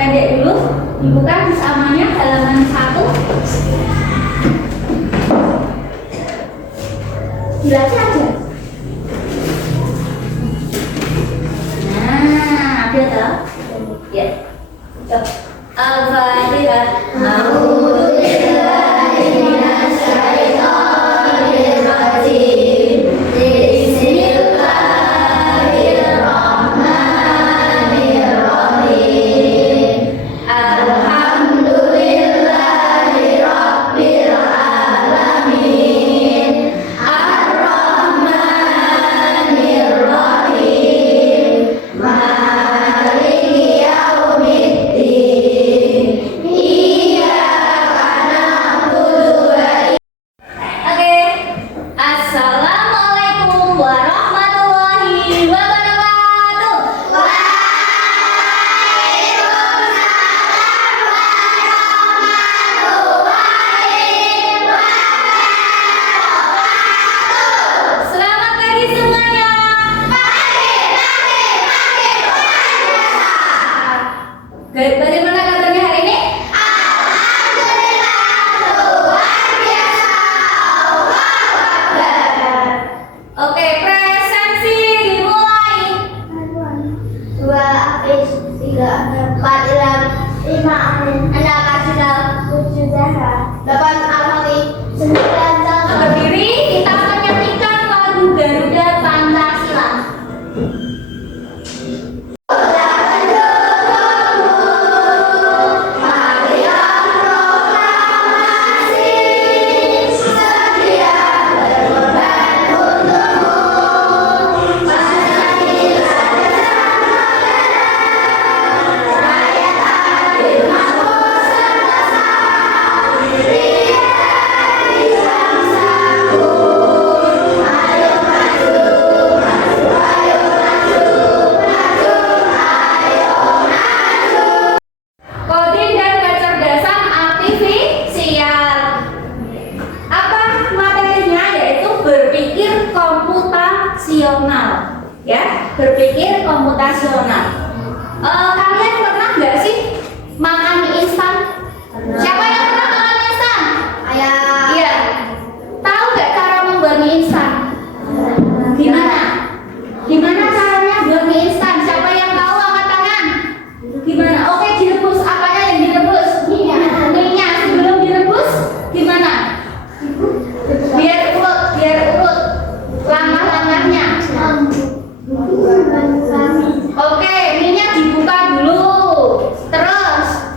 pendek dulu. Dibuka samanya halaman 1. Dibaca aja. Nah, ada tak? Ya. Al-Fatihah. Bagaimana kabarnya hari ini? Alhamdulillah, luar biasa. Oke, presensi dimulai. 2 habis 3 4 5 6 7 8 Al-Fatih 9 berdiri. Kita akan nyanyikan lagu Garuda Pancasila. Ya, berpikir komputasional. Kalian pernah nggak sih makan mie instan? Siapa yang pernah makan mie instan? Ayah. Iya. Tahu nggak cara membuat mie instan? Gimana? Gimana caranya buat mie instan? Siapa yang tahu angkat tangan? Gimana? Oke, direbus. Apanya yang direbus? Minyak. Sebelum direbus, gimana? Biar urut langkah-langkahnya. Oke, minyak dibuka dulu. Terus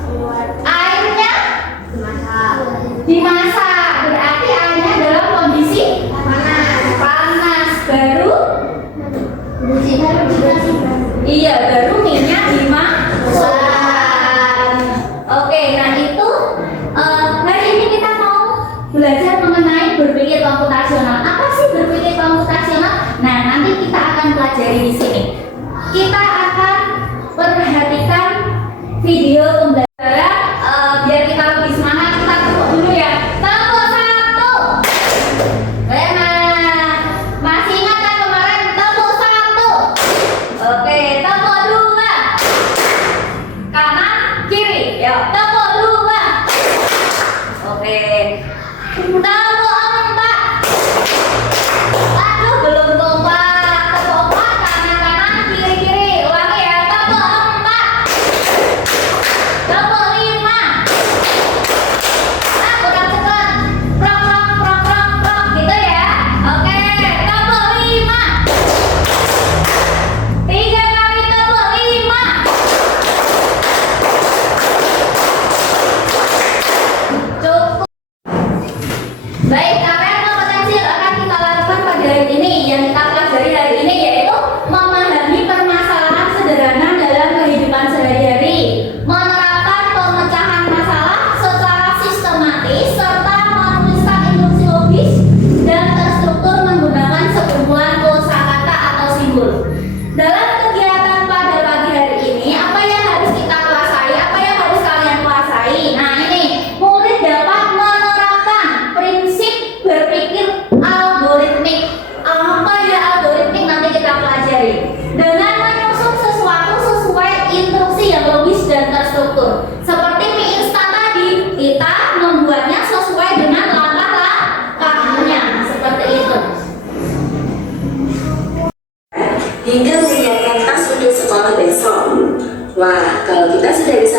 airnya dimasak. Berarti airnya dalam kondisi panas. Baru iya, baru minyak dimasukkan. Oke, nah itu hari ini kita mau belajar mengenai berpikir komputasional. Apa sih berpikir komputasional? Nah, nanti kita akan pelajari di sini. Kita akan perhatikan video pembelajaran biar kita lebih semangat. Kita tepuk dulu ya. Tepuk 1. Nah, masih ingat kan kemarin tepuk 1? Oke, tepuk 2. Kanan kiri. Yuk, tepuk 2. Oke. Tepuk 4. Aduh, belum kompak. Tepuk 4 kanan-kanan, kiri-kiri. Ulangi ya. Tepuk 4.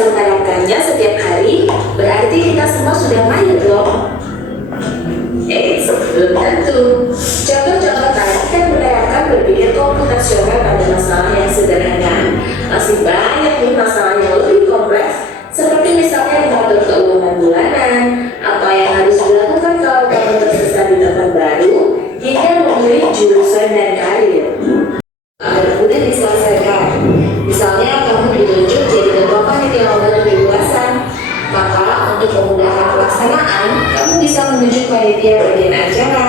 bisa menerapkannya setiap hari, berarti kita semua sudah mahir dong. Belum tentu. Contoh-contoh tadi kan menerapkan berpikir komputasional pada masalah yang sederhana. Masih banyak nih masalah yang lebih kompleks, seperti misalnya mengatur keuangan bulanan, apa yang harus dilakukan kalau kamu tersesat di tempat baru, hingga memilih jurusan dan karir. Agar mudah diselesaikan. Misalnya kamu ditunjuk jadi ketua panitia lomba kebebasan, maka untuk memudahkan pelaksanaan, kamu bisa menunjuk panitia bagian acara,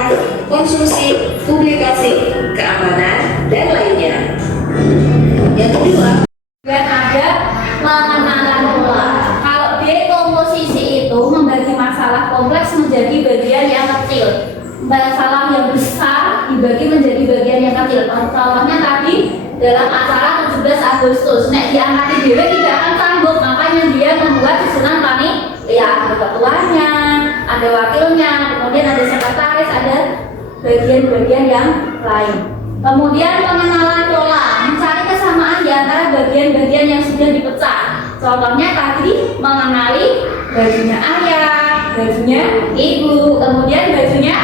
konsumsi, publikasi, keamanan, dan lainnya. Yang kedua, Dan ada pengenalan pola. Kalau dekomposisi itu membagi masalah kompleks menjadi bagian yang kecil. Masalah yang besar dibagi menjadi bagian yang kecil. Contohnya tadi dalam acara 17 Agustus, nek diangkat di tidak akan sanggup, makanya dia membuat susunan panitia, ada ketuanya, ada wakilnya, kemudian ada sekretaris, ada bagian-bagian yang lain. Kemudian pengenalan pola, mencari kesamaan di antara bagian-bagian yang sudah dipecah. Contohnya tadi mengenali bajunya ayah, bajunya ibu, kemudian bajunya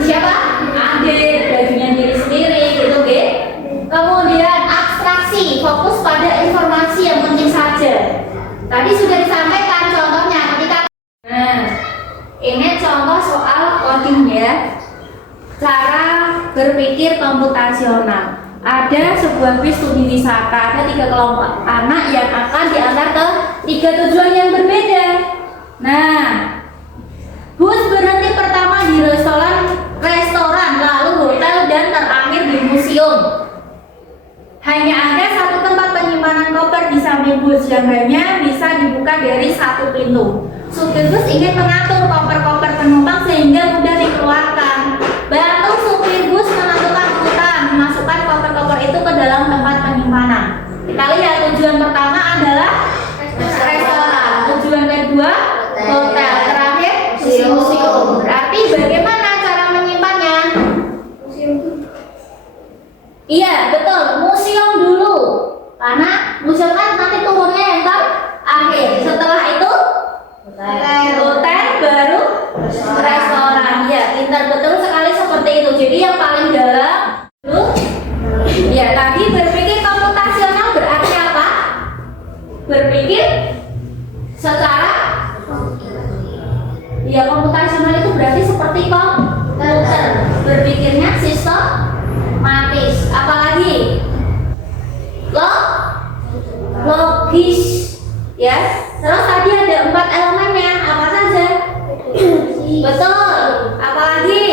siapa? Adik, bajunya diri sendiri, gitu ge. Kemudian abstraksi, fokus pada informasi yang penting saja. Tadi sudah disampaikan contohnya ketika ini contoh soal coding ya. Cara berpikir komputasional. Ada sebuah bis studi wisata, ada 3 kelompok anak yang akan diantar ke 3 tujuan yang berbeda. Nah, bus berhenti pertama di restoran, lalu hotel, dan terakhir di museum. Hanya ada satu tempat penyimpanan koper di samping bus yang hanya bisa dibuka dari satu pintu. Supir bus ingin mengatur koper-koper penumpang sehingga mudah dikeluarkan. Bantu supir bus menentukan urutan, memasukkan koper-koper itu ke dalam tempat penyimpanan. Kita lihat tujuan pertama adalah restoran, tujuan kedua hotel, terakhir museum. Berarti bagaimana cara menyimpannya? Iya, betul, museum dulu. Karena museum kan nanti turunnya yang terakhir. Setelah itu hotel, baru restoran. Ya, pintar betul sekali seperti itu. Jadi yang paling dalam dulu. Ya, tadi berpikir komputasional berarti apa? Berpikir secara ya, komputasional itu berarti seperti komputer. Berpikirnya sistematis. Apalagi logis. Ya. Terus tadi ada 4 elemennya. Apa saja? Betul. Apalagi?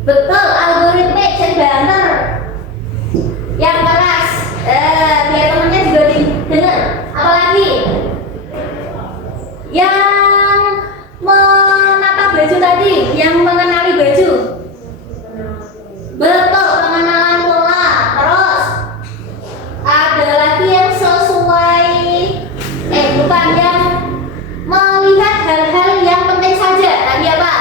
Betul, algoritmik, cek banter. Yang keras. Biar temennya juga dengar. Apalagi? Yang menata baju tadi, yang mengenali baju. Betul, pengenalan pola. Terus ada lagi yang sesuai bukan, yang melihat hal-hal yang penting saja. Tadi apa?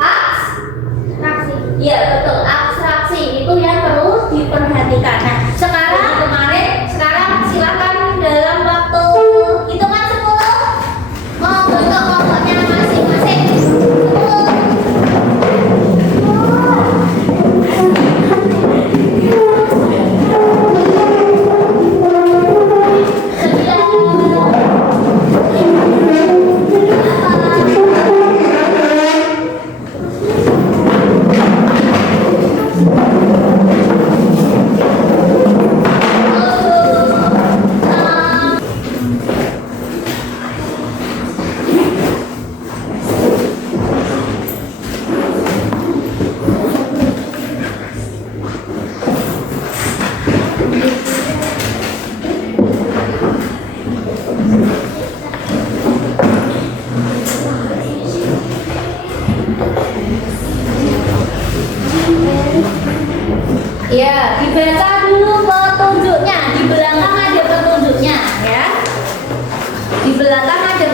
Abstraksi. Iya, betul, abstraksi itu yang perlu diperhatikan. Nah, sekarang silakan dalam waktu hitungan 10 membentuk kelompoknya masing-masing. 9. Ya, dibaca dulu petunjuknya. Di belakang ada petunjuknya, ya. Di belakang ada.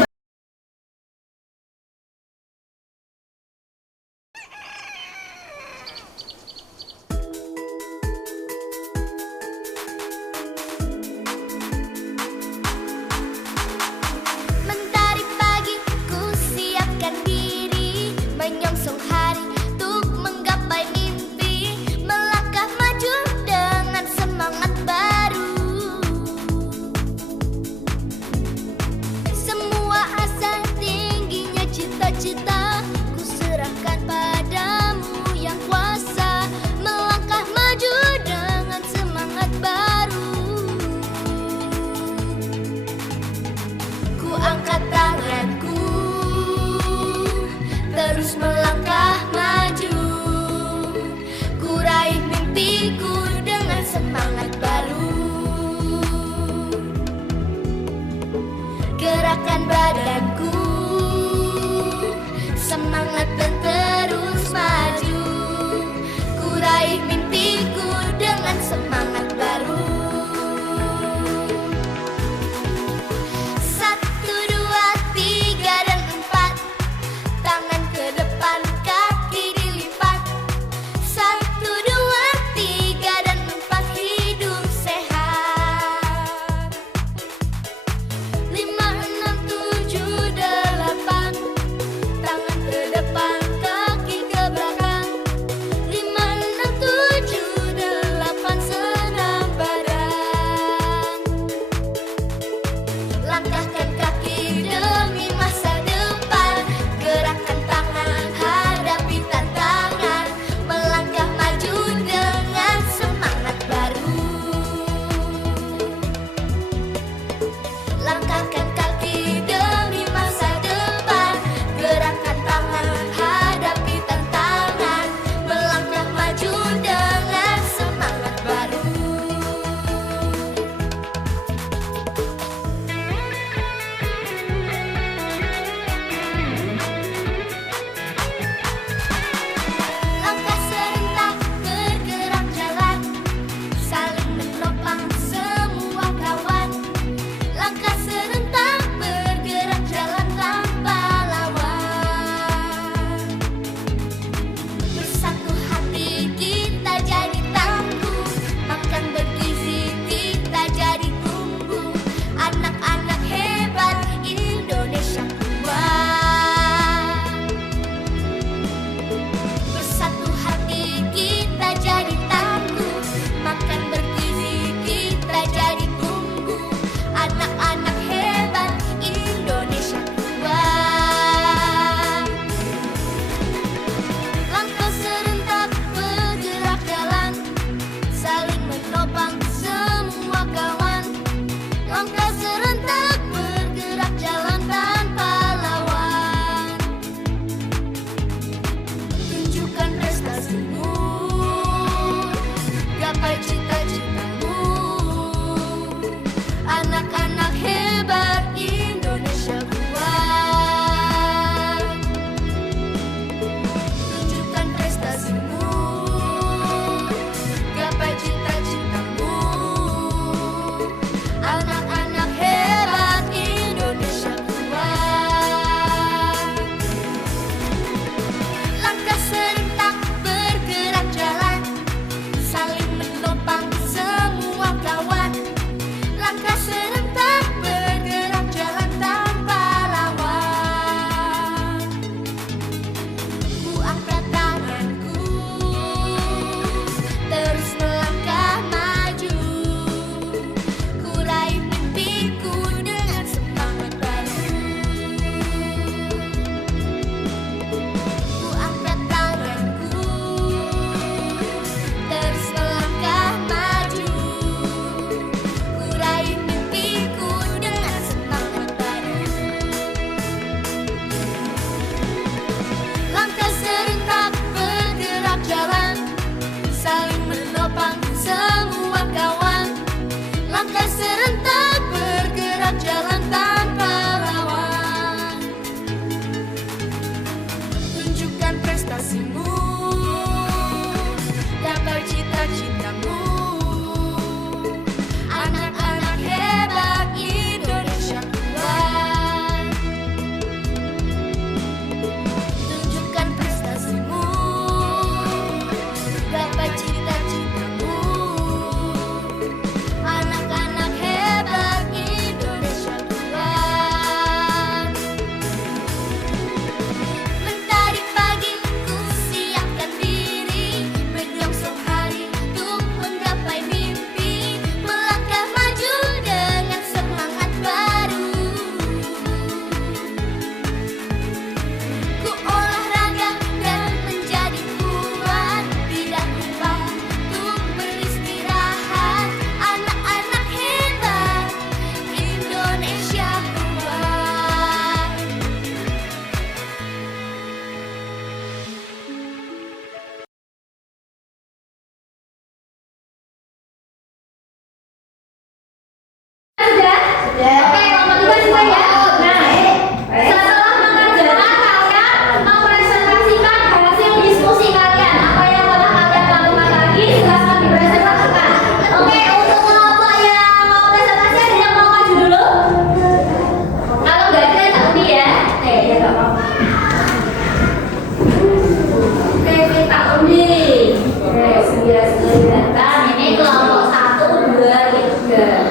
Kan ini kelompok 1, 2, 3.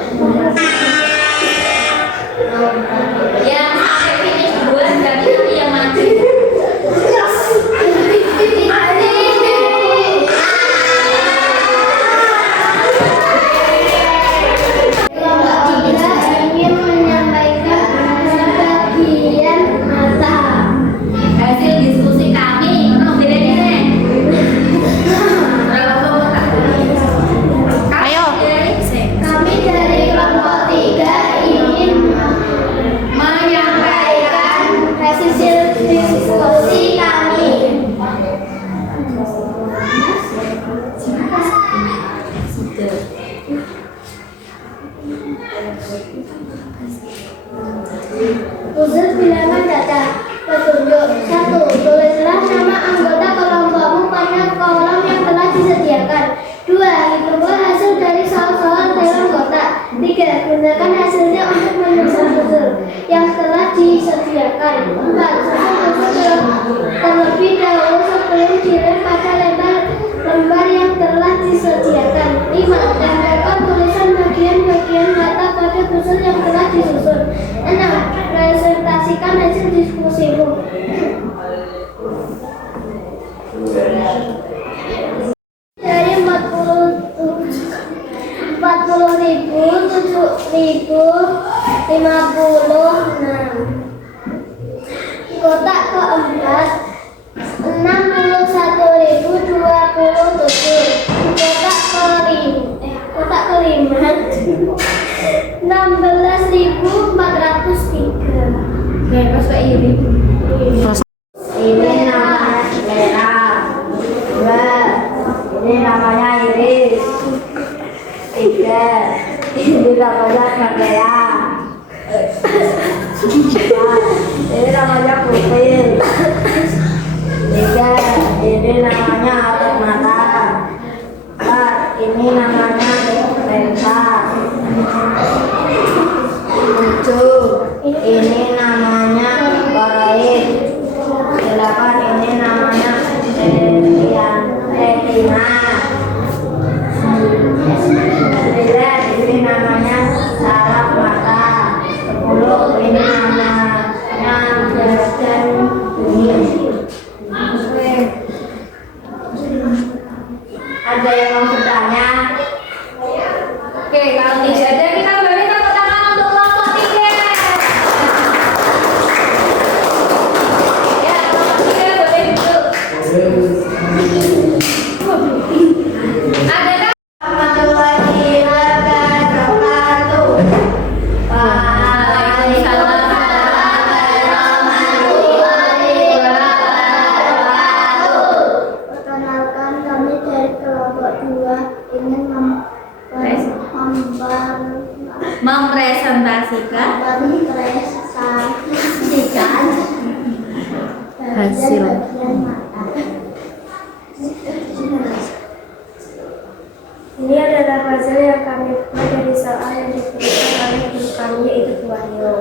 Yang sampai finish duluan berarti nanti yang maju. Ingin menyampaikan sebagian mata. Hasil diskusi kami, ayo. Kami dari kelompok 3 ingin menyampaikan hasil diskusi kami. Khusus bilangan data. Petunjuk 1. Tulislah nama anggota kelompokmu pada kolom yang telah disediakan. 2. Hitunglah hasil dari soal-soal dalam kotak. 3. Gunakan hasilnya untuk menyusun puzzle yang telah disediakan. 4. Susun puzzle terlebih dahulu sebelum dilem pada lembar yang telah disediakan. 5. Tempelkan tulisan bagian-bagian data pada puzzle yang telah disusun. 6. Presentasikan hasil diskusimu. Dari 40.000, 7.056. Kotak keempat 61.027. Kotak kelima 16.403. Terus kayak ini. Ini namanya Lena. 2. Ini namanya Iris. 3. Ini namanya Matea. 4. Ini namanya Pupil. 3. Ini namanya Atat Mata. 4. Ini namanya Lensa. 7. Ini namanya Koroid. 8. Ini namanya Retina. 9. Ini namanya saraf mata. 10. Ini namanya Jajan bunyi. Ada yang mau bertanya? Oke, kalau tidak ada kita beri tepuk tangan untuk kelompok 3. Ya, kelompok 3 boleh duduk. Ada kan? Warahmatullahi wabarakatuh. Waalaikumsalam warahmatullahi wabarakatuh. Perkenalkan, kami dari kelompok 2 ingin Mempresentasikan hasil. bagian mata. Ini adalah hasil yang kami buat dari soal yang diberikan oleh guru kami, yaitu Bu Wahyu.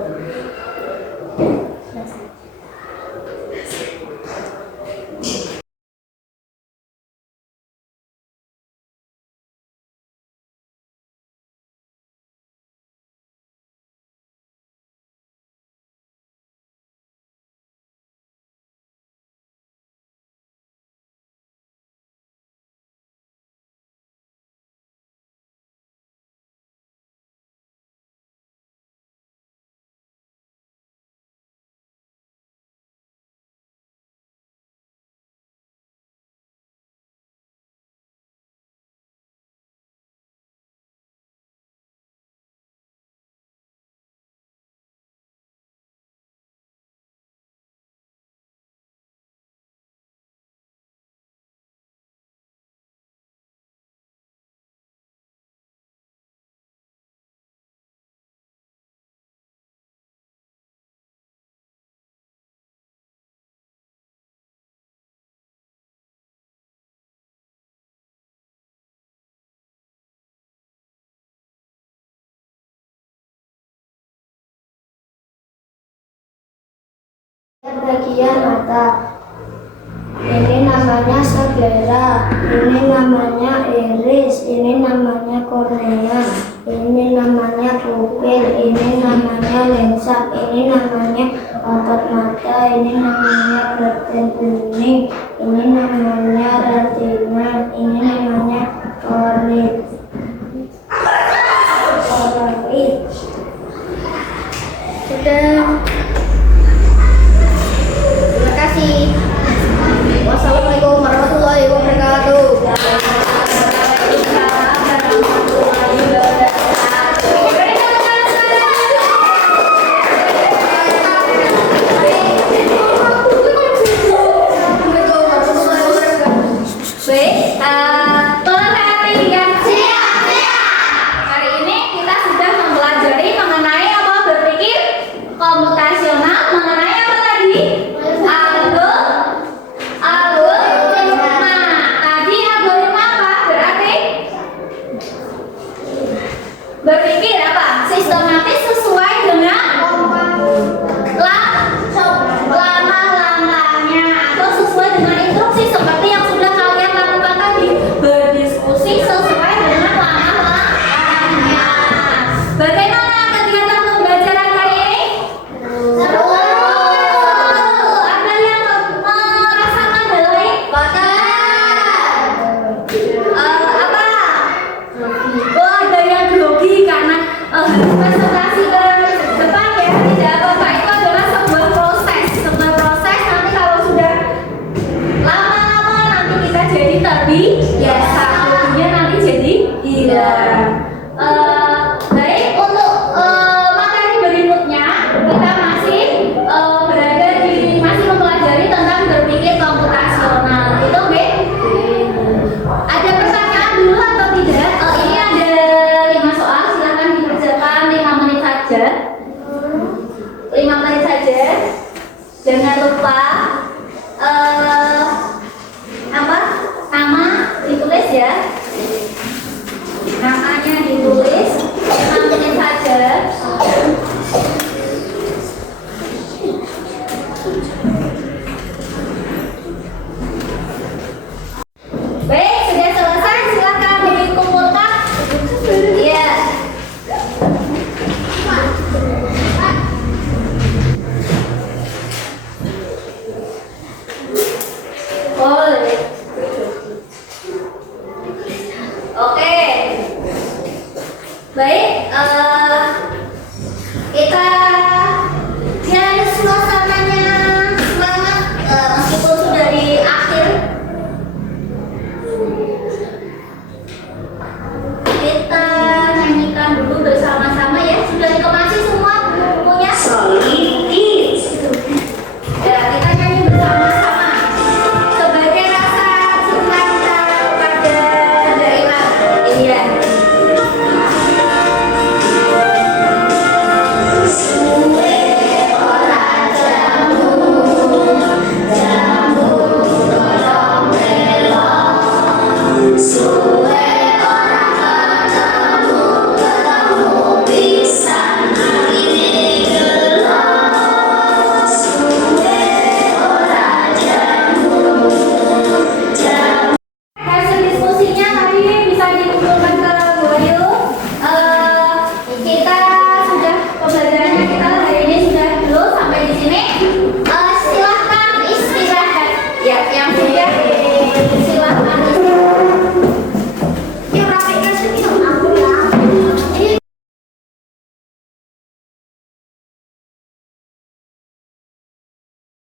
Bagian mata. ini namanya Sagara, ini namanya iris, ini namanya kornea, ini namanya pupil, ini namanya lensa, ini namanya otot mata, ini namanya retin kuning, ini namanya retina, ini namanya kornea. Sudah. Terima kasih. Wassalamualaikum warahmatullahi wabarakatuh. Baik, tolong perhatikan. Hari ini kita sudah mempelajari mengenai apa berpikir komputasional, mengenai apa tadi? Algoritma. Tadi algoritma apa? Berarti berpikir apa? Sistematis sesuai dengan langkah-langkahnya atau sesuai dengan instruksi seperti yang sudah kalian lakukan tadi. Berdiskusi sesuai dengan langkah-langkahnya. Bagaimana kegiatan pembelajaran kali ini? Seru. Ada yang merasakan hal lain? Apa? Oh, ada yang grogi karena harus konsentrasi ke depan ya. Tidak apa-apa. Itu adalah sebuah proses. Nanti kalau sudah lama-lama nanti kita jadi terbiasa. Kemudian nanti jadi hilang. Baik, untuk materi berikutnya kita masih masih mempelajari tentang berpikir komputasional. Itu oke? Ada pertanyaan dulu atau tidak? Ini ada 5 soal, silakan dikerjakan 5 menit saja. 5 menit saja. Jangan lupa nama ditulis ya. Namanya ditulis 5 menit saja. Baik, sudah selesai. Silakan dikumpulkan. Iya. Boleh. Oke. Baik,